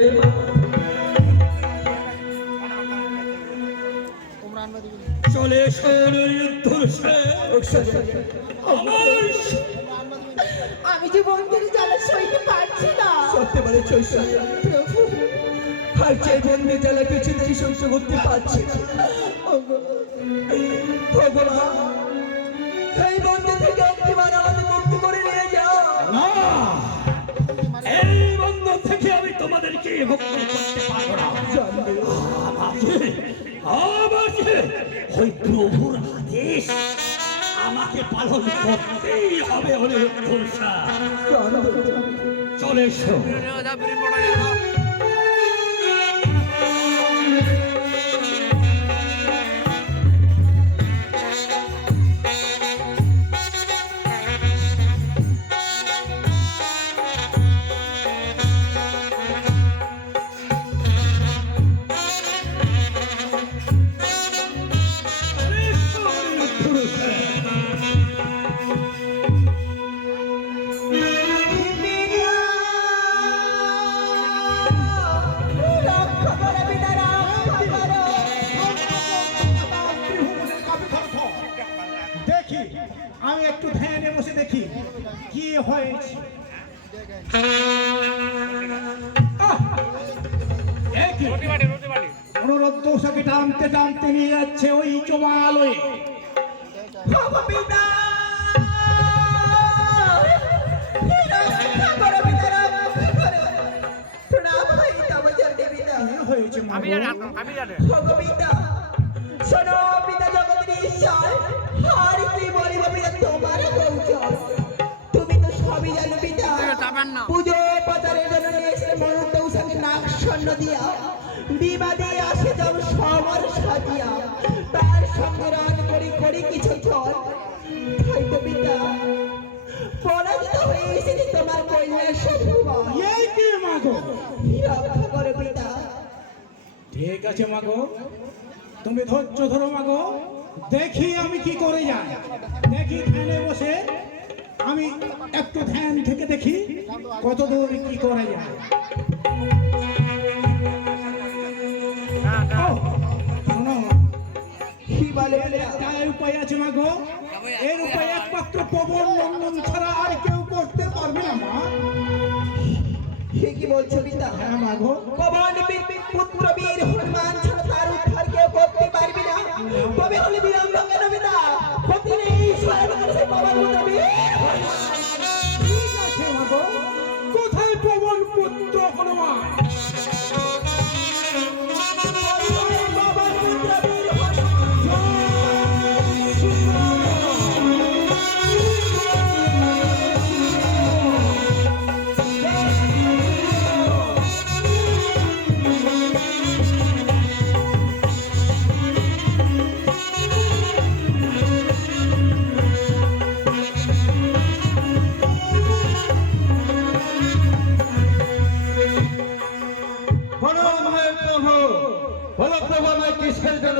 চলে আমি যে বন্ধুর জ্বালা সইতে পারছি না। সত্যি বলে প্রভু। আর যে বন্ধু জ্বালা কিছুতেই সহ্য করতে পারছি। ভগবান এই বন্ধু থেকে তোমাদেরকে মুক্ত করতে পারব না আমাকে আমাকে ওই আমাকে পালন করতেই হবে হলে চলে এসো অনুরোধ দোষাকে টানতে টানতে নিয়ে যাচ্ছে ওই বিনা কি হয়েছে আমি জানি। আমি জানি। ভগবিতা শোনো পিতা জগতের ঈশ্বর আর কি বলিব পিতা তোমার পুজো পাচারের জন্য নিয়ে এসে মরণ দৌসাকে নাক স্বর্ণ দিয়া। বিবাদে আসে যাব সবার সাজিয়া। তার সঙ্গে রান করি করি কিছু চল পিতা পরাজিত হয়ে এসেছে তোমার কন্যা শত্রুবান এই কি মাগো রক্ষা করো পিতা। ঠিক আছে মাগো তুমি ধৈর্য ধরো মাগো দেখি আমি কি করে যাই। দেখি ধ্যানে বসে আমি একটু ধ্যান কত দূর কি করে যায়? উপায় আছে মাগো এর উপায় একমাত্র পবন নন্দন ছাড়া আর কেউ করতে পারবে না মা। কি বলছো পিতা? হ্যাঁ মাগো পবন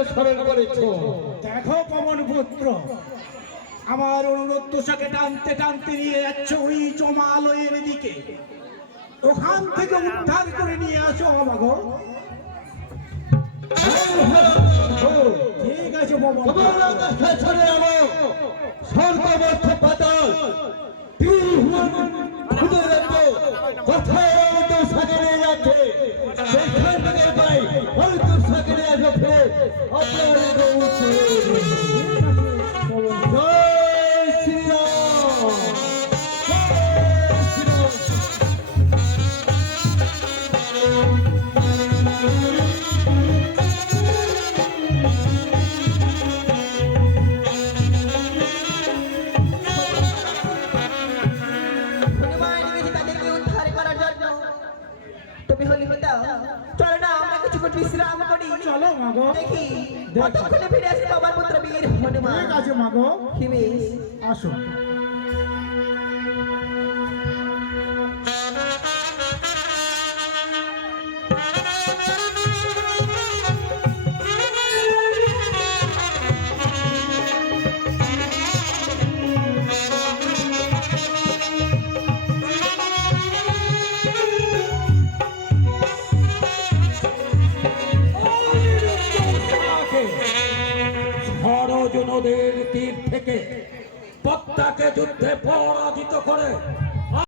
স্মরণ করেছ দেখো পবন পুত্র আমার অনুরোধ তোষাকে টানতে টানতে নিয়ে যাচ্ছে ওই জমালয়ের দিকে ওখান থেকে উদ্ধার করে নিয়ে আসো আমাগো ঠিক আছে তোমার আকাশে আসো করি চলো মাগো। দেখি কতক্ষণে ফিরে আসে বাবার পুত্র বীর হনুমান? ঠিক আছে মাগো। আসো। তীর থেকে পদ্মাকে যুদ্ধে পরাজিত করে